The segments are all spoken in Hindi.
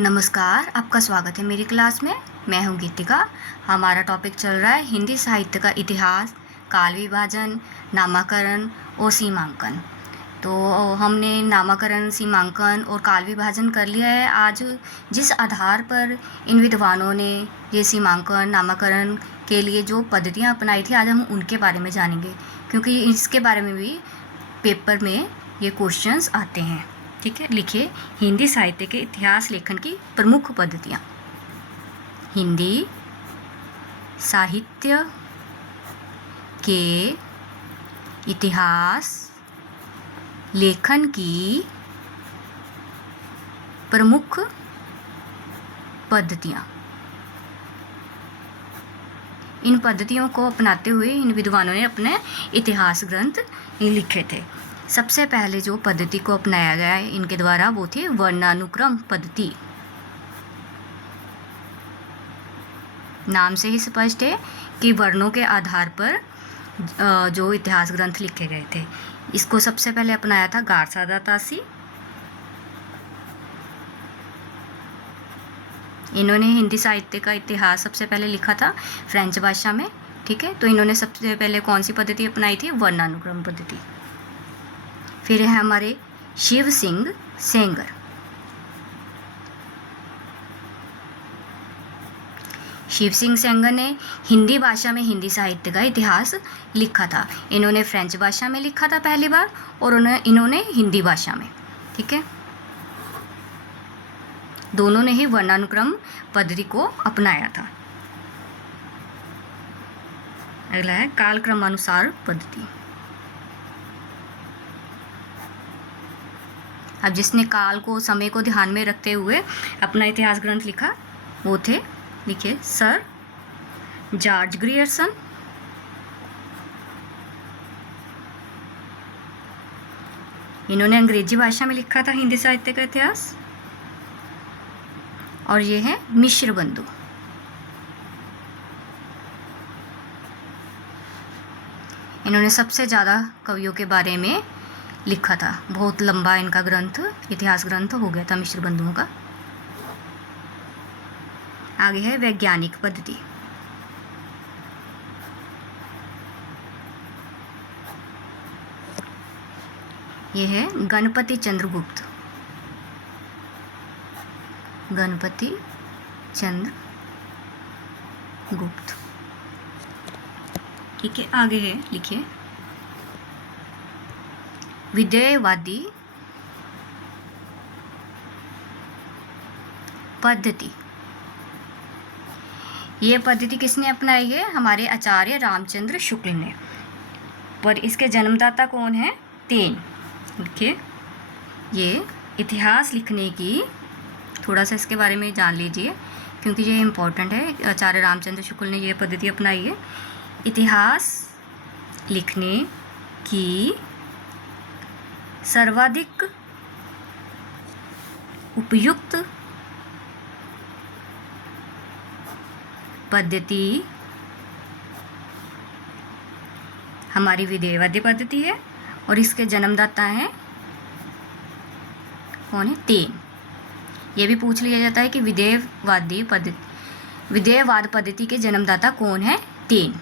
नमस्कार, आपका स्वागत है मेरी क्लास में। मैं हूं गीतिका। हमारा टॉपिक चल रहा है हिंदी साहित्य का इतिहास, काल विभाजन, नामाकरण और सीमांकन। तो हमने नामाकरण, सीमांकन और काल विभाजन कर लिया है। आज जिस आधार पर इन विद्वानों ने ये सीमांकन, नामाकरण के लिए जो पद्धतियाँ अपनाई थी, आज हम उनके बारे में जानेंगे, क्योंकि इसके बारे में भी पेपर में ये क्वेश्चंस आते हैं। ठीक है, लिखिए हिंदी साहित्य के इतिहास लेखन की प्रमुख पद्धतियाँ। हिंदी साहित्य के इतिहास लेखन की प्रमुख पद्धतियाँ। इन पद्धतियों को अपनाते हुए इन विद्वानों ने अपने इतिहास ग्रंथ लिखे थे। सबसे पहले जो पद्धति को अपनाया गया है इनके द्वारा वो थी वर्णानुक्रम पद्धति। नाम से ही स्पष्ट है कि वर्णों के आधार पर जो इतिहास ग्रंथ लिखे गए थे। इसको सबसे पहले अपनाया था गारसादा तासी। इन्होंने हिंदी साहित्य का इतिहास सबसे पहले लिखा था फ्रेंच भाषा में। ठीक है, तो इन्होंने सबसे पहले कौन सी पद्धति अपनाई थी? वर्णानुक्रम पद्धति। फिर है हमारे शिव सिंह सेंगर। शिव सिंह सेंगर ने हिंदी भाषा में हिंदी साहित्य का इतिहास लिखा था। इन्होंने फ्रेंच भाषा में लिखा था पहली बार और इन्होंने हिंदी भाषा में। ठीक है, दोनों ने ही वर्णानुक्रम पद्धति को अपनाया था। अगला है कालक्रमानुसार पद्धति। अब जिसने काल को, समय को ध्यान में रखते हुए अपना इतिहास ग्रंथ लिखा वो थे, लिखिए, सर जॉर्ज ग्रियर्सन, इन्होंने अंग्रेजी भाषा में लिखा था हिंदी साहित्य का इतिहास। और ये है मिश्र बंधु। इन्होंने सबसे ज़्यादा कवियों के बारे में लिखा था। बहुत लंबा इनका ग्रंथ, इतिहास ग्रंथ हो गया था मिश्र बंधुओं का। आगे है वैज्ञानिक पद्धति। ये है गणपति चंद्रगुप्त। गणपति चंद्र गुप्त। ठीक है, आगे है, लिखिए, विधेयवादी पद्धति। ये पद्धति किसने अपनाई है? हमारे आचार्य रामचंद्र शुक्ल ने। पर इसके जन्मदाता कौन है? तेन। देखिए, ये इतिहास लिखने की, थोड़ा सा इसके बारे में जान लीजिए क्योंकि ये इम्पोर्टेंट है। आचार्य रामचंद्र शुक्ल ने ये पद्धति अपनाई है। इतिहास लिखने की सर्वाधिक उपयुक्त पद्धति हमारी विधेयवादी पद्धति है और इसके जन्मदाता हैं कौन है? तेन। ये भी पूछ लिया जाता है कि विधेयवाद पद्धति के जन्मदाता कौन है? तेन।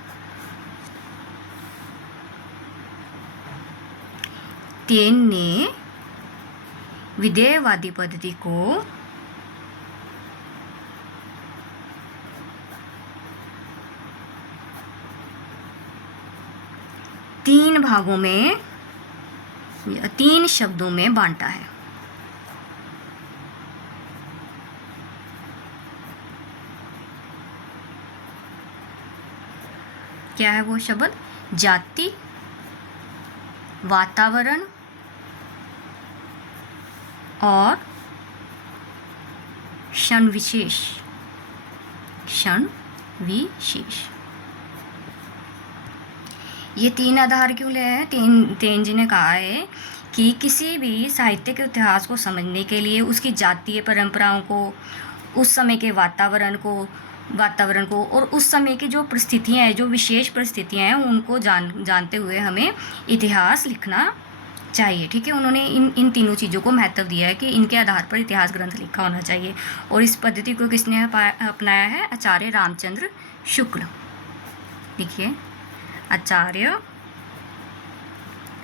तेन ने विधेयवादी पद्धति को तीन भागों में, 3 शब्दों में बांटा है। क्या है वो शब्द? जाति, वातावरण और क्षण विशेष। क्षण विशेष। ये 3 आधार क्यों ले हैं? तेन जी ने कहा है कि किसी भी साहित्य के इतिहास को समझने के लिए उसकी जातीय परंपराओं को, उस समय के वातावरण को और उस समय की जो परिस्थितियाँ हैं, जो विशेष परिस्थितियाँ हैं, उनको जानते हुए हमें इतिहास लिखना चाहिए। ठीक है, उन्होंने इन तीनों चीज़ों को महत्व दिया है कि इनके आधार पर इतिहास ग्रंथ लिखा होना चाहिए। और इस पद्धति को किसने अपनाया है? आचार्य रामचंद्र शुक्ल। देखिए, आचार्य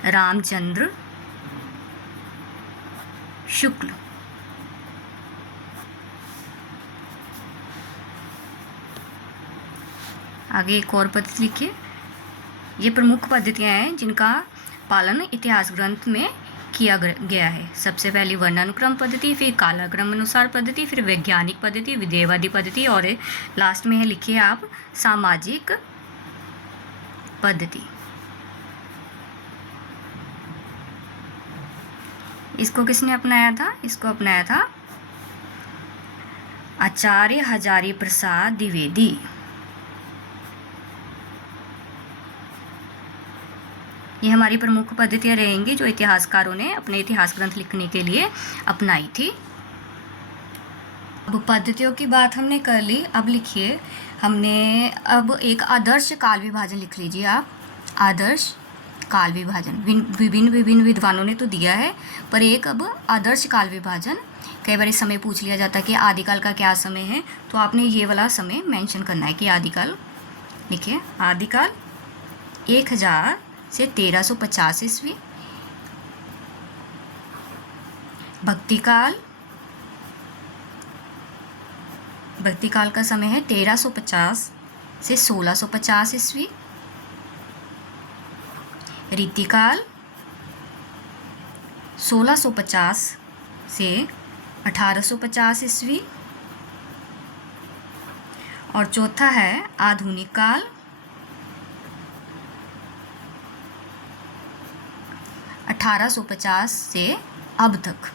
रामचंद्र शुक्ल। आगे एक और पद्धति लिखिए। ये प्रमुख पद्धतियाँ हैं जिनका पालन इतिहास ग्रंथ में किया गया है। सबसे पहली वर्णानुक्रम पद्धति, फिर कालक्रम अनुसार पद्धति, फिर वैज्ञानिक पद्धति, विधेयवादी पद्धति, और लास्ट में है लिखिए आप सामाजिक पद्धति। इसको किसने अपनाया था? इसको अपनाया था आचार्य हजारी प्रसाद द्विवेदी। ये हमारी प्रमुख पद्धतियाँ रहेंगी जो इतिहासकारों ने अपने इतिहास ग्रंथ लिखने के लिए अपनाई थी। अब पद्धतियों की बात हमने कर ली। अब लिखिए, हमने अब एक आदर्श काल विभाजन लिख लीजिए आप। आदर्श काल विभाजन विभिन्न विद्वानों ने तो दिया है, पर एक अब आदर्श काल विभाजन। कई बार इस समय पूछ लिया जाता है कि आदिकाल का क्या समय है, तो आपने ये वाला समय मेंशन करना है कि आदिकाल। लिखिए, आदिकाल 1000 से 1350 ईस्वी। भक्तिकाल का समय है 1350 से 1650 ईस्वी। रीतिकाल 1650 से 1850 ईस्वी। और चौथा है आधुनिक काल 1850 से अब तक।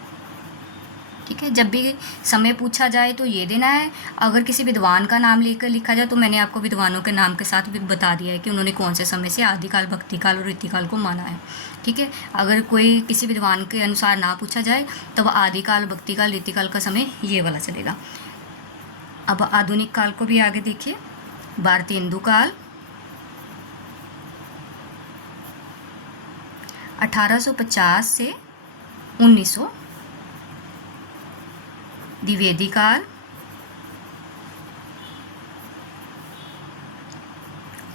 ठीक है, जब भी समय पूछा जाए तो ये देना है। अगर किसी विद्वान का नाम लेकर लिखा जाए तो मैंने आपको विद्वानों के नाम के साथ भी बता दिया है कि उन्होंने कौन से समय से आदिकाल, भक्तिकाल और रीतिकाल को माना है। ठीक है, अगर कोई किसी विद्वान के अनुसार ना पूछा जाए तब आदिकाल, भक्तिकाल, रीतिकाल का समय ये वाला चलेगा। अब आधुनिक काल को भी आगे देखिए। भारतेंदु काल 1850 से 1900। द्विवेदी काल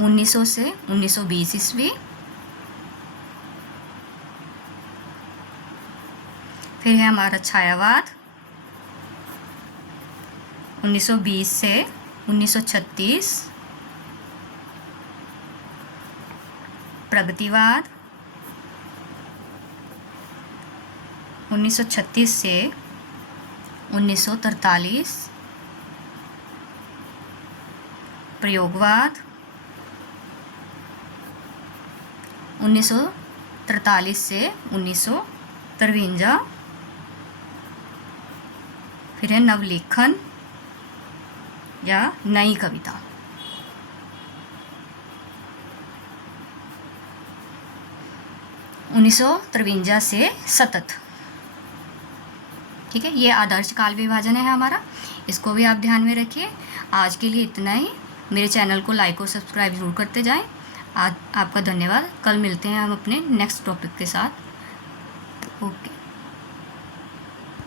1900 से 1920 ईस्वी। फिर है हमारा छायावाद 1920 से 1936। प्रगतिवाद 1936 से 1943। प्रयोगवाद 1943 से 1953। फिर है नवलेखन या नई कविता 1953 से सतत। ठीक है, ये आदर्श काल विभाजन है हमारा, इसको भी आप ध्यान में रखिए। आज के लिए इतना ही। मेरे चैनल को लाइक और सब्सक्राइब जरूर करते जाएं। आज आपका धन्यवाद। कल मिलते हैं हम अपने नेक्स्ट टॉपिक के साथ। ओके।